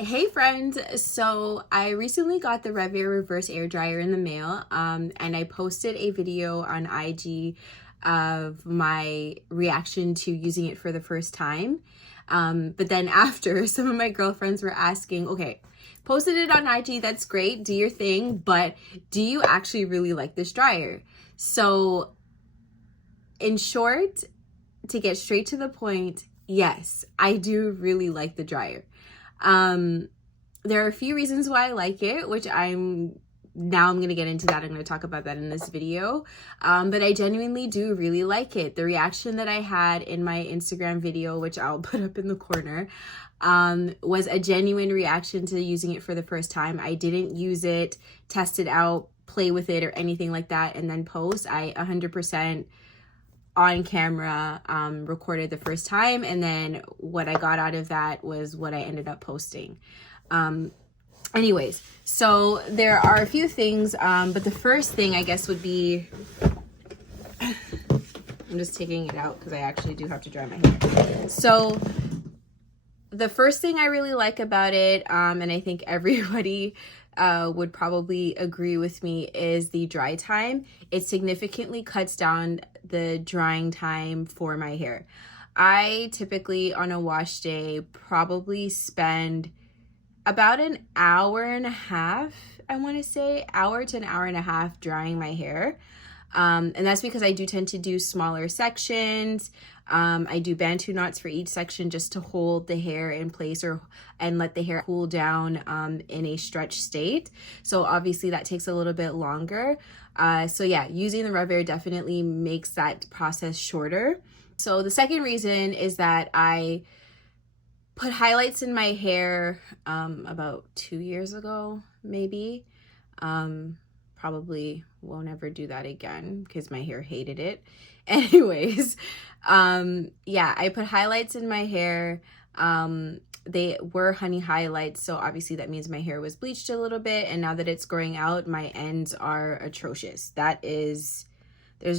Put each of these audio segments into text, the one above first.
Hey friends, so I recently got the RevAir reverse air dryer in the mail, and I posted a video on IG of my reaction to using it for the first time. But then after, some of my girlfriends were asking, okay, posted it on IG, that's great, do your thing, but do you actually really like this dryer? So in short, to get straight to the point, yes, I do really like the dryer. There are a few reasons why I like it, which I'm going to get into that. I'm going to talk about that in this video. But I genuinely do really like it. The reaction that I had in my Instagram video, which I'll put up in the corner, was a genuine reaction to using it for the first time. I didn't use it, test it out, play with it, or anything like that, and then post. I 100% on camera recorded the first time, and then what I got out of that was what I ended up posting. Anyways, so there are a few things, but the first thing I guess would be, I'm just taking it out because I actually do have to dry my hair. So the first thing I really like about it, and I think everybody would probably agree with me, is the dry time. It significantly cuts down the drying time for my hair. I typically on a wash day probably spend about an hour and a half, I want to say, hour to an hour and a half drying my hair. And that's because I do tend to do smaller sections. I do Bantu knots for each section just to hold the hair in place and let the hair cool down in a stretched state. So obviously that takes a little bit longer. So yeah, using the RevAir definitely makes that process shorter. So the second reason is that I put highlights in my hair about 2 years ago, maybe. Probably won't ever do that again because my hair hated it. Anyways, yeah, I put highlights in my hair. They were honey highlights, so obviously that means my hair was bleached a little bit, and now that it's growing out, my ends are atrocious. There's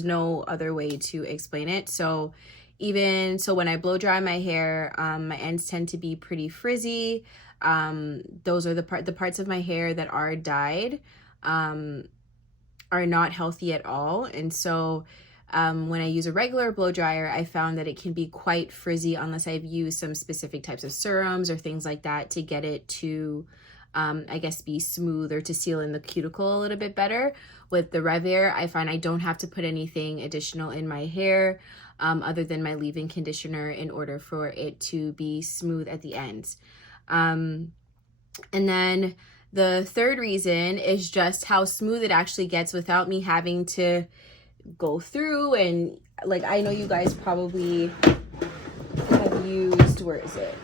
no other way to explain it. So even so, when I blow dry my hair, my ends tend to be pretty frizzy. Those are the parts of my hair that are dyed are not healthy at all. And so when I use a regular blow dryer, I found that it can be quite frizzy unless I've used some specific types of serums or things like that to get it to I guess be smooth or to seal in the cuticle a little bit better. With the RevAir, I find I don't have to put anything additional in my hair other than my leave-in conditioner in order for it to be smooth at the ends. And then the third reason is just how smooth it actually gets without me having to go through and, like, I know you guys probably have used, where is it?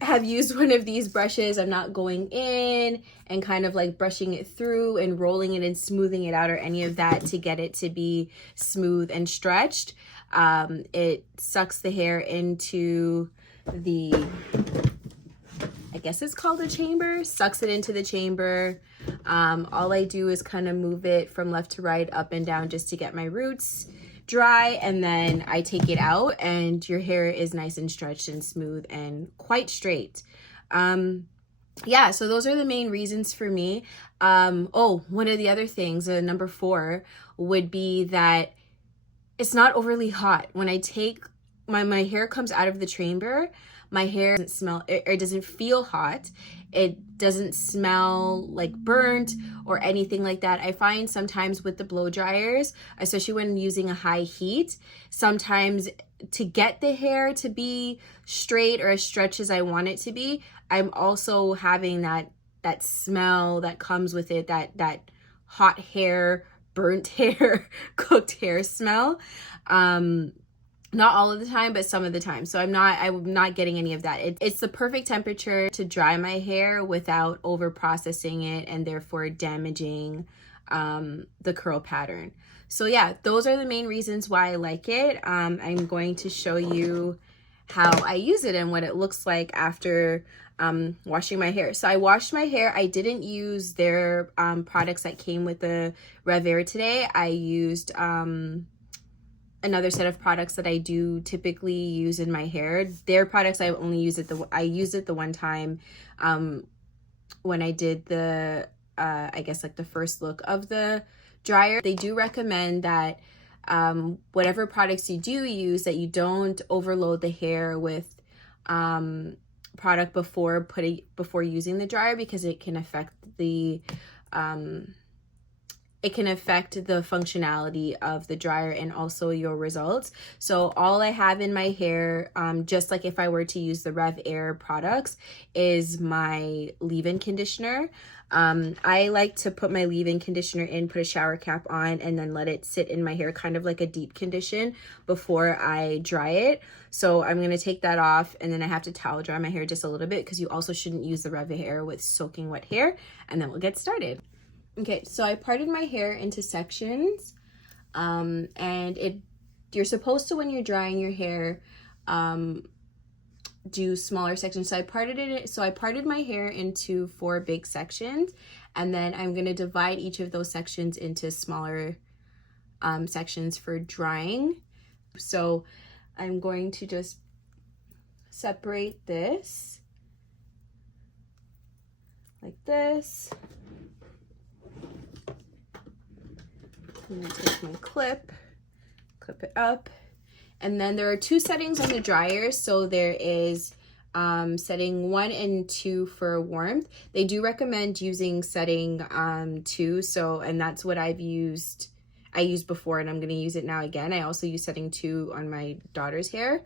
Have used one of these brushes. I'm not going in and kind of like brushing it through and rolling it and smoothing it out or any of that to get it to be smooth and stretched. It sucks the hair into the, I guess it's called a chamber, sucks it into the chamber. All I do is kind of move it from left to right, up and down, just to get my roots dry, and then I take it out and your hair is nice and stretched and smooth and quite straight. Yeah, so those are the main reasons for me. Oh, one of the other things, number 4, would be that it's not overly hot. When I take my hair comes out of the chamber, my hair doesn't smell, it doesn't feel hot. It doesn't smell like burnt or anything like that. I find sometimes with the blow dryers, especially when using a high heat, sometimes to get the hair to be straight or as stretched as I want it to be, I'm also having that smell that comes with it, that hot hair, burnt hair, cooked hair smell. Not all of the time, but some of the time. So I'm not getting any of that. It's the perfect temperature to dry my hair without over processing it and therefore damaging the curl pattern. So yeah, those are the main reasons why I like it. I'm going to show you how I use it and what it looks like after washing my hair. So I washed my hair. I didn't use their products that came with the RevAir today. I used another set of products that I do typically use in my hair. Their products, I only use it I used it the one time when I did the I guess like the first look of the dryer. They do recommend that whatever products you do use, that you don't overload the hair with product before using the dryer, because it can affect the functionality of the dryer and also your results. So all I have in my hair, just like if I were to use the RevAir products, is my leave-in conditioner. I like to put my leave-in conditioner in, put a shower cap on, and then let it sit in my hair, kind of like a deep condition, before I dry it. So I'm going to take that off, and then I have to towel dry my hair just a little bit, because you also shouldn't use the RevAir with soaking wet hair. And then we'll get started. Okay, so I parted my hair into sections, and you're supposed to, when you're drying your hair, do smaller sections. So I parted my hair into 4 big sections, and then I'm going to divide each of those sections into smaller sections for drying. So I'm going to just separate this like this. I'm going to take my clip it up, and then there are 2 settings on the dryer. So there is setting 1 and 2 for warmth. They do recommend using setting 2, and that's what I used before, and I'm going to use it now again. I also use setting 2 on my daughter's hair,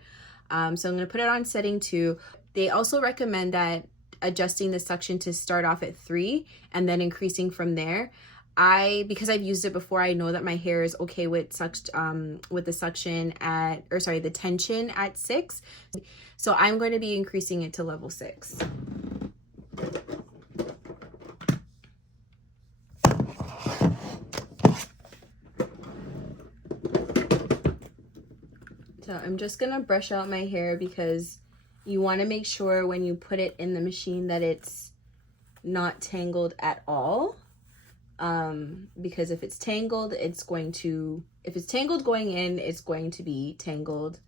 so I'm going to put it on setting 2. They also recommend that adjusting the suction to start off at 3 and then increasing from there. Because I've used it before, I know that my hair is okay with the tension at 6. So I'm going to be increasing it to level 6. So I'm just going to brush out my hair, because you want to make sure when you put it in the machine that it's not tangled at all. Because if it's tangled, if it's tangled going in, it's going to be tangled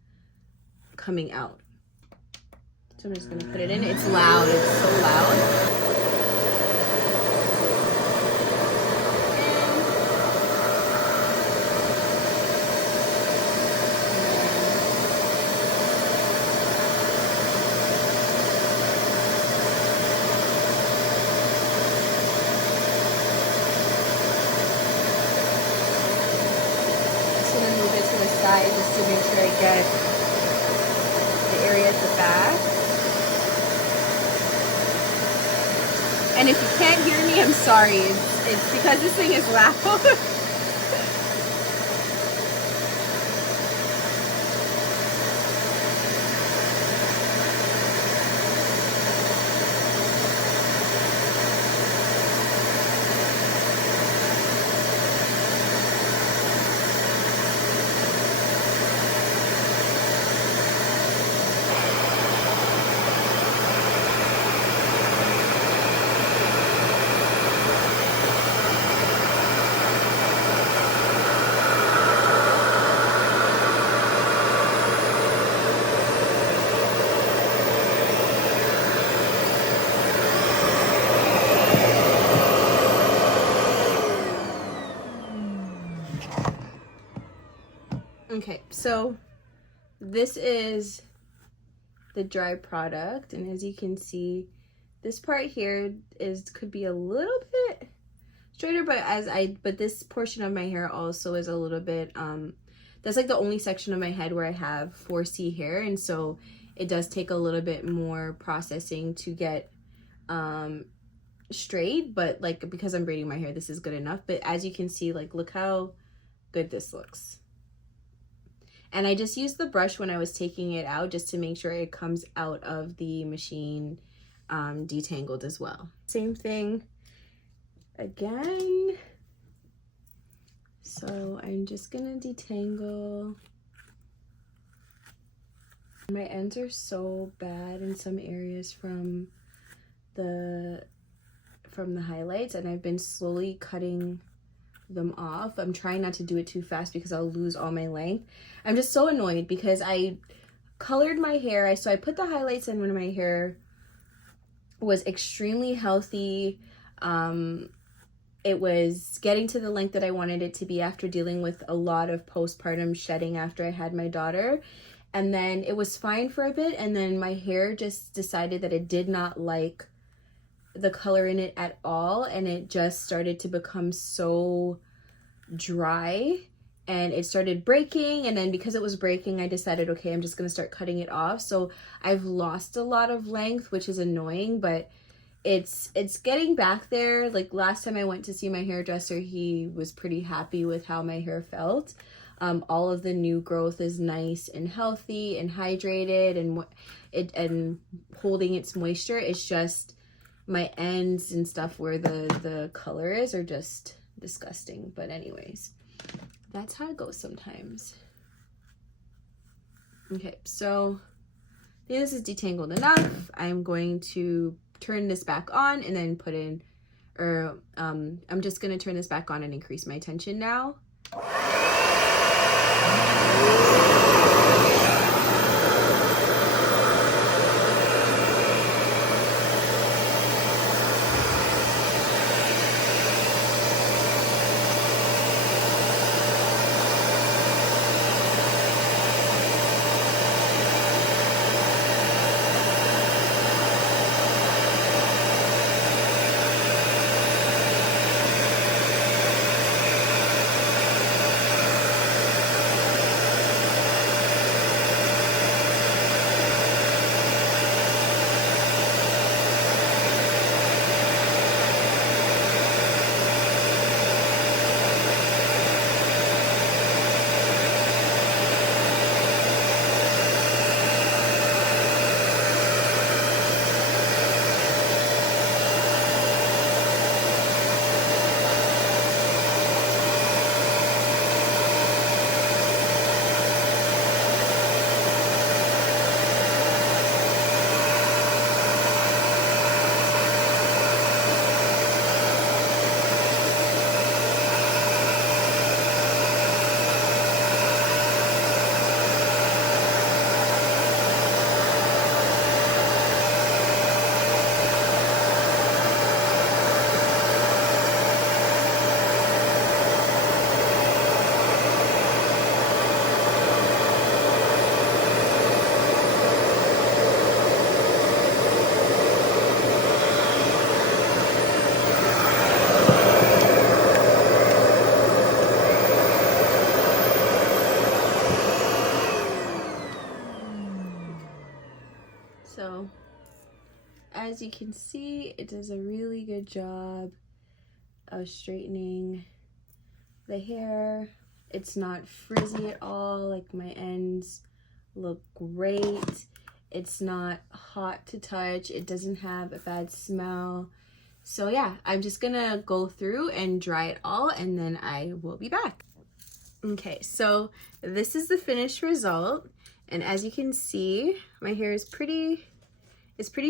coming out. So I'm just going to put it in. It's loud. It's so loud. Just to make sure I get the area at the back. And if you can't hear me, I'm sorry. It's because this thing is loud. Okay, so this is the dry product, and as you can see, this part here could be a little bit straighter, but this portion of my hair also is a little bit that's like the only section of my head where I have 4C hair, and so it does take a little bit more processing to get straight, but like because I'm braiding my hair, this is good enough. But as you can see, like, look how good this looks. And I just used the brush when I was taking it out, just to make sure it comes out of the machine detangled as well. Same thing again. So I'm just gonna detangle. My ends are so bad in some areas from the highlights, and I've been slowly cutting them off. I'm trying not to do it too fast because I'll lose all my length. I'm just so annoyed because I colored my hair. So I put the highlights in when my hair was extremely healthy. It was getting to the length that I wanted it to be after dealing with a lot of postpartum shedding after I had my daughter. And then it was fine for a bit, and then my hair just decided that it did not like the color in it at all, and it just started to become so dry, and it started breaking. And then because it was breaking, I decided, okay, I'm just gonna start cutting it off. So I've lost a lot of length, which is annoying, but it's getting back there. Like last time I went to see my hairdresser, he was pretty happy with how my hair felt. All of the new growth is nice and healthy and hydrated, and holding its moisture. It's just my ends and stuff where the color is are just disgusting. But anyways, that's how it goes sometimes. Okay, so I think this is detangled enough. I'm going to turn this back on and then put in, or I'm just gonna turn this back on and increase my tension now. So as you can see, it does a really good job of straightening the hair. It's not frizzy at all. Like my ends look great. It's not hot to touch. It doesn't have a bad smell. So yeah, I'm just gonna go through and dry it all, and then I will be back. Okay, so this is the finished result. And as you can see, my hair is pretty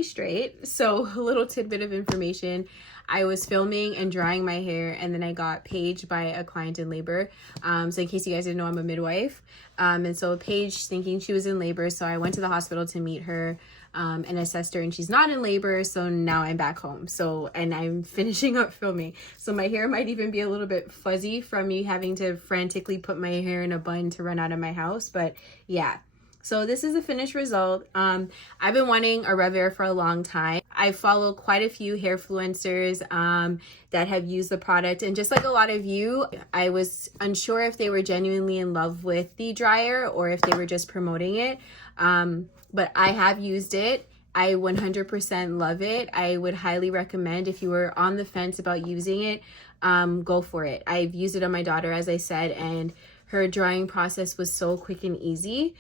straight. So a little tidbit of information. I was filming and drying my hair, and then I got paged by a client in labor. So in case you guys didn't know, I'm a midwife. And so Paige, thinking she was in labor, so I went to the hospital to meet her and assessed her, and she's not in labor. So now I'm back home. So, and I'm finishing up filming. So my hair might even be a little bit fuzzy from me having to frantically put my hair in a bun to run out of my house. But yeah. So this is the finished result. I've been wanting a RevAir for a long time. I follow quite a few hairfluencers that have used the product, and just like a lot of you, I was unsure if they were genuinely in love with the dryer or if they were just promoting it. But I have used it. I 100% love it. I would highly recommend, if you were on the fence about using it, go for it. I've used it on my daughter, as I said, and her drying process was so quick and easy.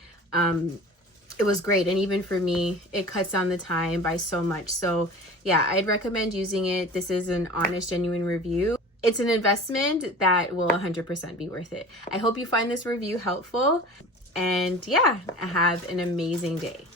It was great, and even for me, it cuts down the time by so much. So yeah, I'd recommend using it. This is an honest, genuine review. It's an investment that will 100% be worth it. I hope you find this review helpful, and yeah, have an amazing day.